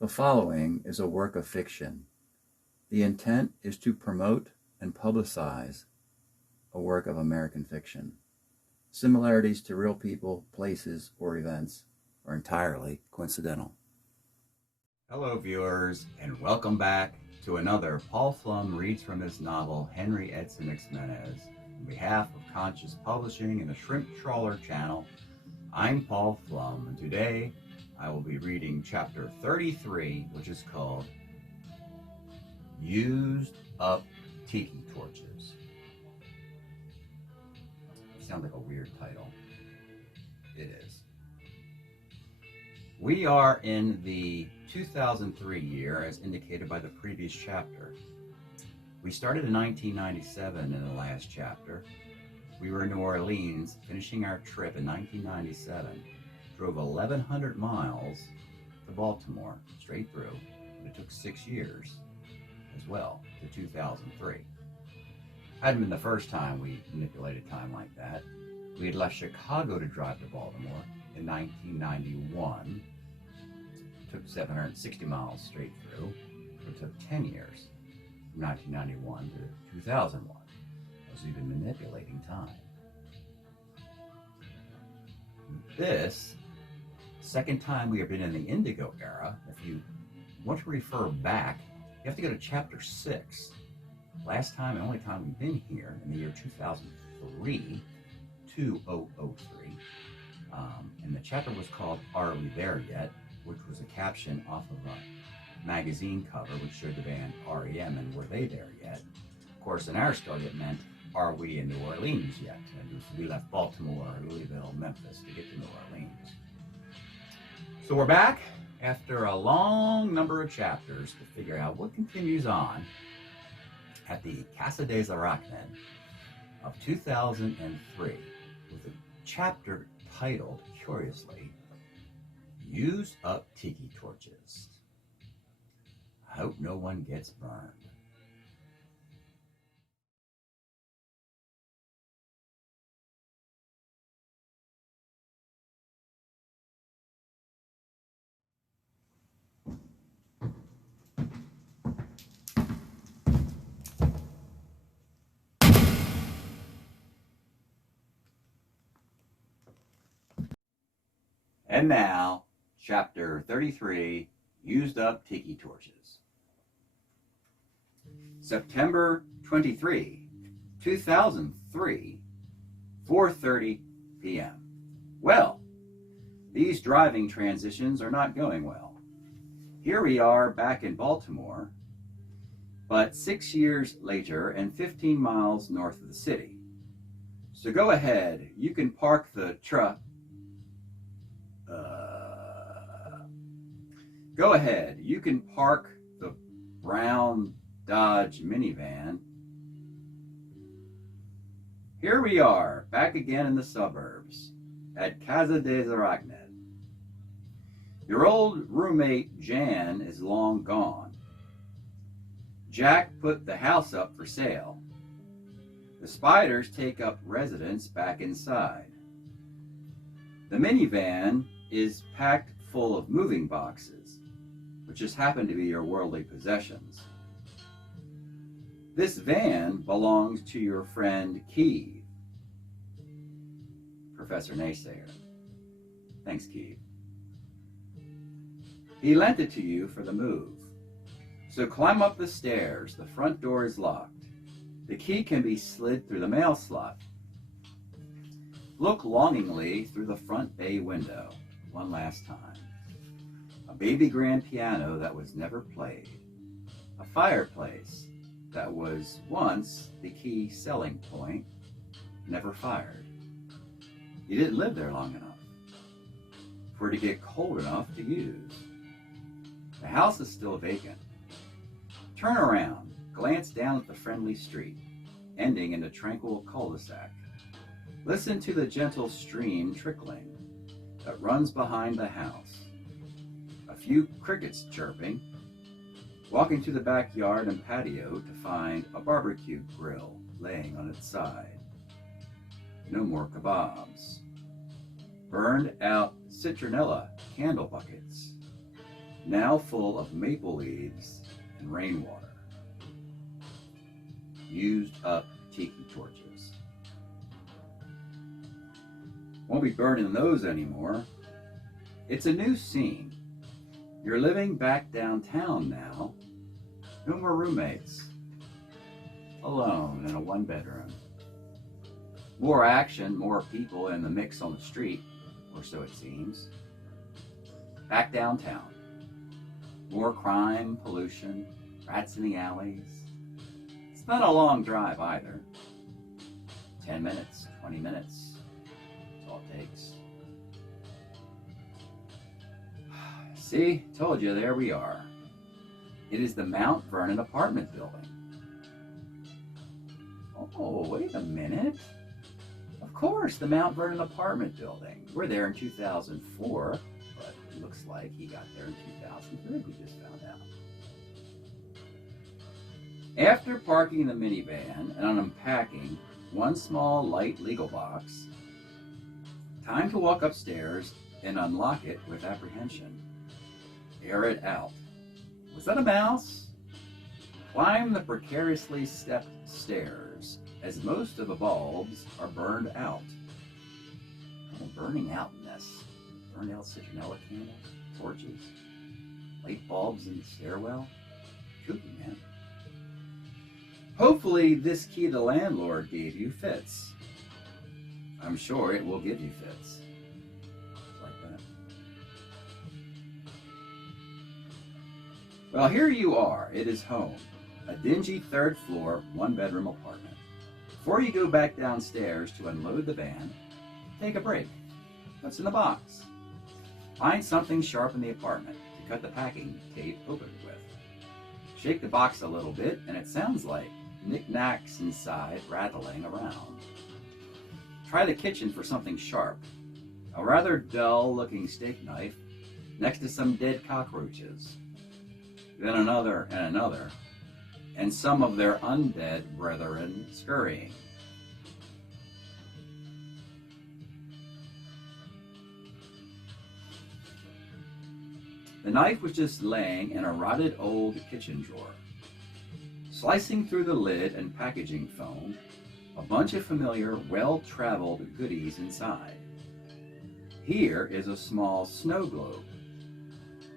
The following is a work of fiction. The intent is to promote and publicize a work of American fiction. Similarities to real people, places, or events are entirely coincidental. Hello, viewers, and welcome back to another Paul Flum Reads from his novel, HENRI EDSON XIMENEZ. On behalf of Conscious Publishing and the Shrimp Trawler channel, I'm Paul Flum, and today I will be reading chapter 33, which is called Used Up Tiki Torches. Sounds like a weird title. It is. We are in the 2003 year, as indicated by the previous chapter. We started in 1997 in the last chapter. We were in New Orleans, finishing our trip in 1997. Drove 1,100 miles to Baltimore, straight through, and it took 6 years as well, to 2003. Hadn't been the first time we manipulated time like that. We had left Chicago to drive to Baltimore in 1991. Took 760 miles straight through. It took 10 years, from 1991 to 2001. As we've been manipulating time. This second time we have been in the Indigo era. If you want to refer back, you have to go to chapter 6. Last time and only time we've been here in the year 2003, 2003. And the chapter was called Are We There Yet? Which was a caption off of a magazine cover which showed the band REM and Were They There Yet? Of course, in our story it meant, are we in New Orleans yet? And we left Baltimore, Louisville, Memphis to get to New Orleans. So we're back after a long number of chapters to figure out what continues on at the Casa des Arachnides of 2003 with a chapter titled, curiously, Used Up Tiki Torches. I hope no one gets burned. And now, Chapter 33, Used Up Tiki Torches. September 23, 2003, 4:30 p.m. Well, these driving transitions are not going well. Here we are back in Baltimore, but 6 years later and 15 miles north of the city. So go ahead, you can park the truck. Go ahead, you can park the brown Dodge minivan. Here we are, back again in the suburbs, at Casa des Arachnides. Your old roommate, Jan, is long gone. Jack put the house up for sale. The spiders take up residence back inside. The minivan is packed full of moving boxes, which just happen to be your worldly possessions. This van belongs to your friend Keeve. Professor Naysayer. Thanks, Keeve. He lent it to you for the move. So climb up the stairs. The front door is locked. The key can be slid through the mail slot. Look longingly through the front bay window one last time. A baby grand piano that was never played. A fireplace that was once the key selling point, never fired. You didn't live there long enough for it to get cold enough to use. The house is still vacant. Turn around, glance down at the friendly street, ending in a tranquil cul-de-sac. Listen to the gentle stream trickling that runs behind the house. A few crickets chirping. Walk into the backyard and patio to find a barbecue grill laying on its side. No more kebabs. Burned out citronella candle buckets. now full of maple leaves and rainwater. Used up tiki torches. Won't be burning those anymore. It's a new scene. You're living back downtown now. No more roommates. Alone in a one-bedroom. More action, more people in the mix on the street, or so it seems. Back downtown. More crime, pollution, rats in the alleys. It's not a long drive either. 10 minutes, 20 minutes. That's all it takes. See, told you, there we are. It is the Mount Vernon apartment building. Oh, wait a minute. Of course, the Mount Vernon apartment building. We're there in 2004, but it looks like he got there in 2003, we just found out. After parking the minivan and unpacking one small light legal box, time to walk upstairs and unlock it with apprehension. Air it out. Was that a mouse? Climb the precariously stepped stairs, as most of the bulbs are burned out. Oh, burning outness. Burned out citronella candles, torches, light bulbs in the stairwell. Kooky, man. Hopefully this key the landlord gave you fits. I'm sure it will give you fits. Like that. Well, here you are. It is home. A dingy third floor, one bedroom apartment. Before you go back downstairs to unload the van, take a break. What's in the box? Find something sharp in the apartment to cut the packing tape open with. Shake the box a little bit and it sounds like knickknacks inside rattling around. Try the kitchen for something sharp. A rather dull looking steak knife next to some dead cockroaches. Then another and another, and some of their undead brethren scurrying. The knife was just laying in a rotted old kitchen drawer. Slicing through the lid and packaging foam, a bunch of familiar, well-traveled goodies inside. Here is a small snow globe.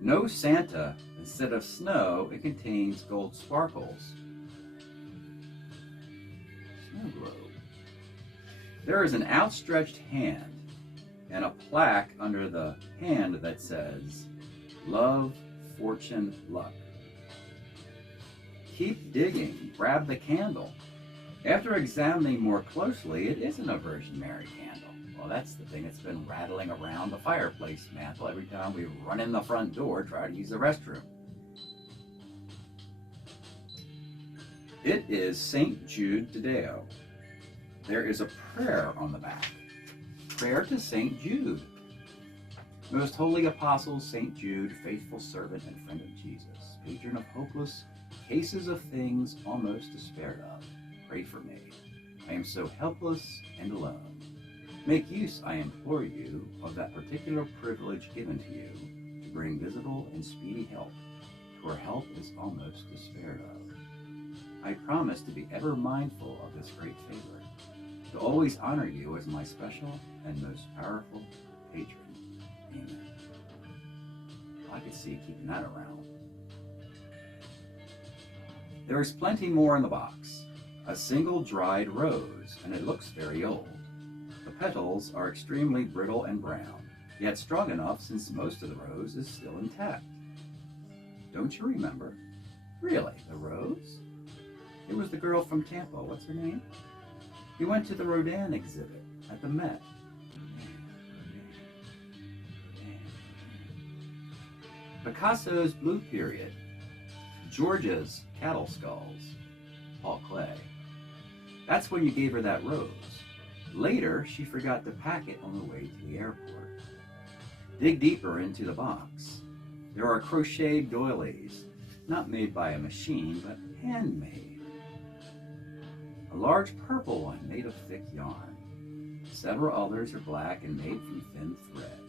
No Santa. Instead of snow, it contains gold sparkles. Snow globe. There is an outstretched hand and a plaque under the hand that says, "Love, Fortune, Luck." Keep digging. Grab the candle. After examining more closely, it isn't a Virgin Mary candle. Well, that's the thing that's been rattling around the fireplace mantle every time we run in the front door, try to use the restroom. It is St. Jude Tadeo. There is a prayer on the back. Prayer to St. Jude. Most holy apostle, St. Jude, faithful servant and friend of Jesus, patron of hopeless cases of things almost despaired of. Pray for me. I am so helpless and alone. Make use, I implore you, of that particular privilege given to you to bring visible and speedy help, for help is almost despaired of. I promise to be ever mindful of this great favor, to always honor you as my special and most powerful patron. Amen. I could see keeping that around. There is plenty more in the box. A single dried rose, and it looks very old. The petals are extremely brittle and brown, yet strong enough since most of the rose is still intact. Don't you remember? Really, the rose? It was the girl from Tampa. What's her name? We went to the Rodin exhibit at the Met. Picasso's Blue Period. Georgia's Cattle Skulls. Paul Klee. That's when you gave her that rose. Later, she forgot to pack it on the way to the airport. Dig deeper into the box. There are crocheted doilies, not made by a machine, but handmade. A large purple one made of thick yarn. Several others are black and made from thin thread.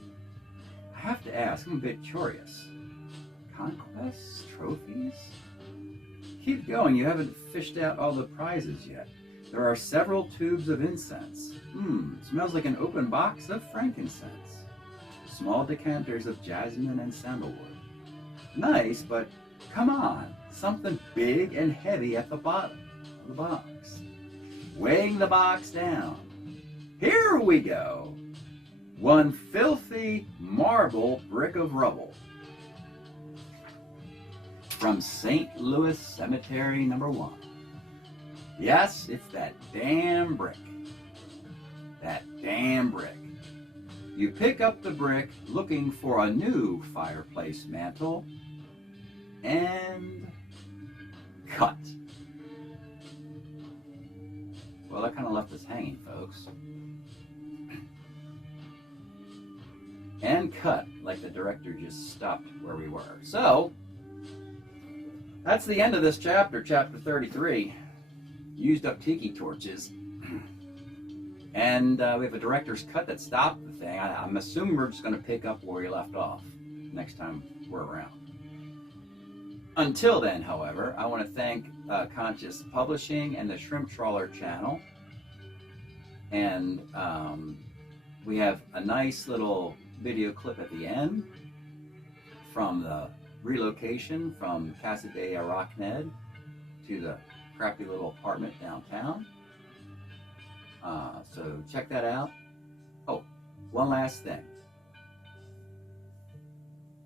I have to ask, I'm a bit curious. Conquests? Trophies? Keep going, you haven't fished out all the prizes yet. There are several tubes of incense. Smells like an open box of frankincense. Small decanters of jasmine and sandalwood. Nice, but come on, something big and heavy at the bottom of the box. Weighing the box down. Here we go. One filthy marble brick of rubble. From St. Louis Cemetery number 1. Yes, it's that damn brick. That damn brick. You pick up the brick looking for a new fireplace mantle and cut. Well, that kind of left us hanging, folks. And cut, like the director just stopped where we were. So, that's the end of this chapter, chapter 33. Used up tiki torches. And we have a director's cut that stopped the thing. I'm assuming we're just going to pick up where we left off next time we're around. Until then, however, I want to thank Conscious Publishing and the Shrimp Trawler channel. And we have a nice little video clip at the end from the relocation from Casa de Arachned to the crappy little apartment downtown. So check that out. Oh, one last thing.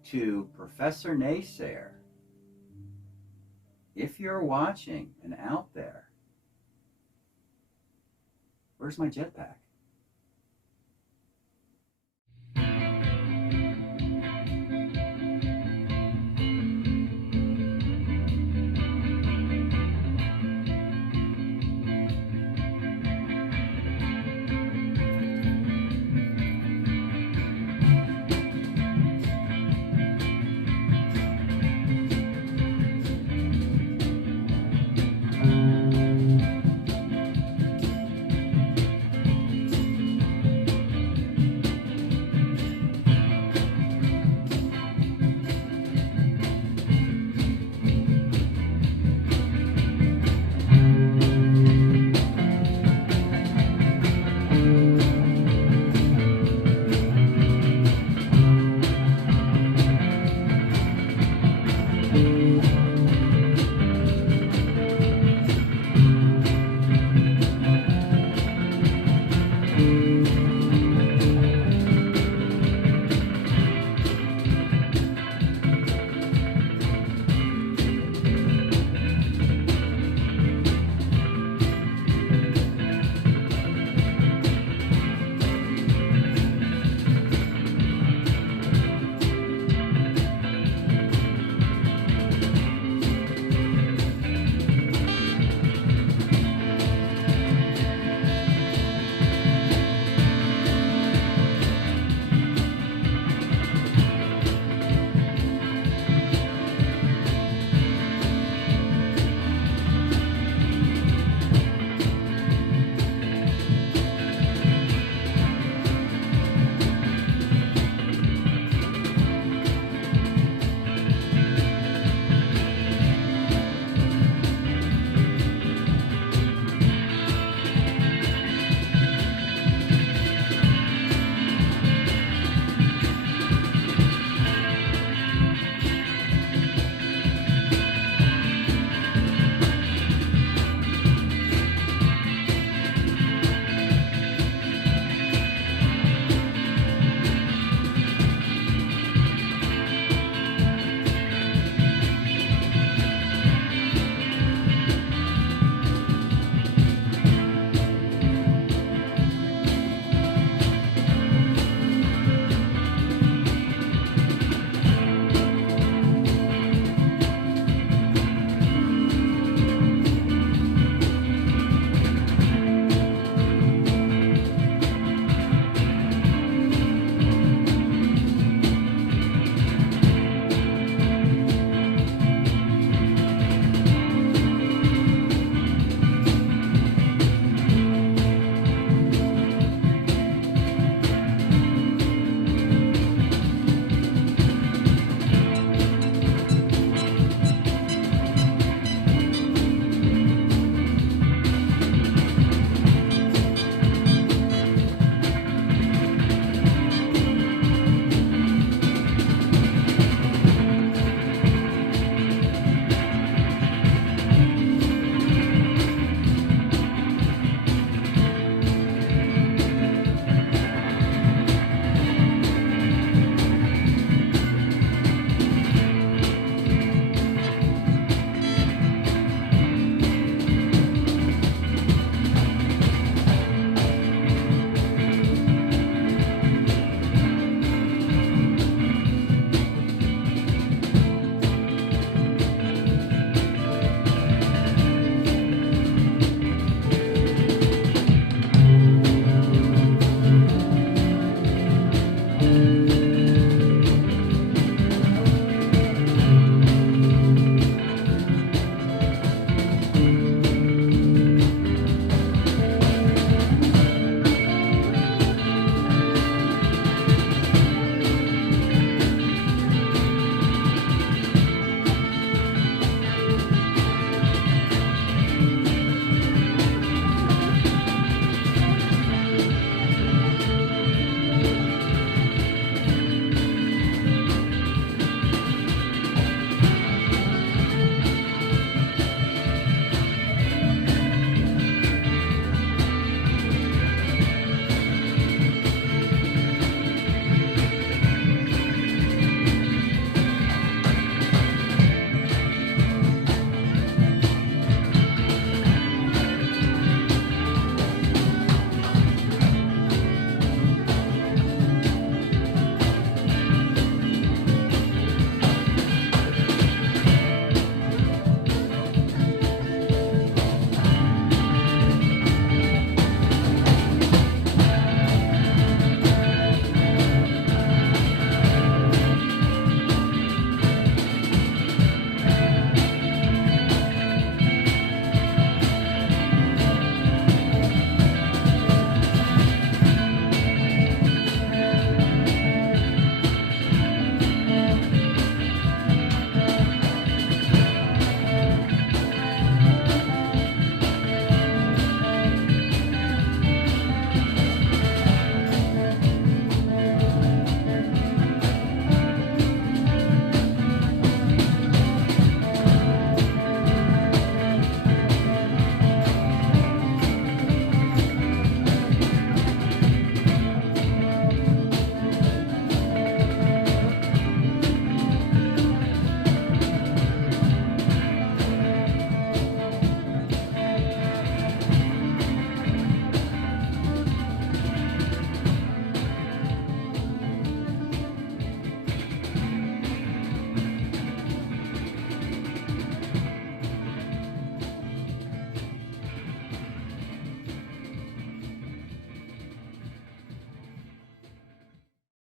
To Professor Naysayer, if you're watching and out there, where's my jetpack?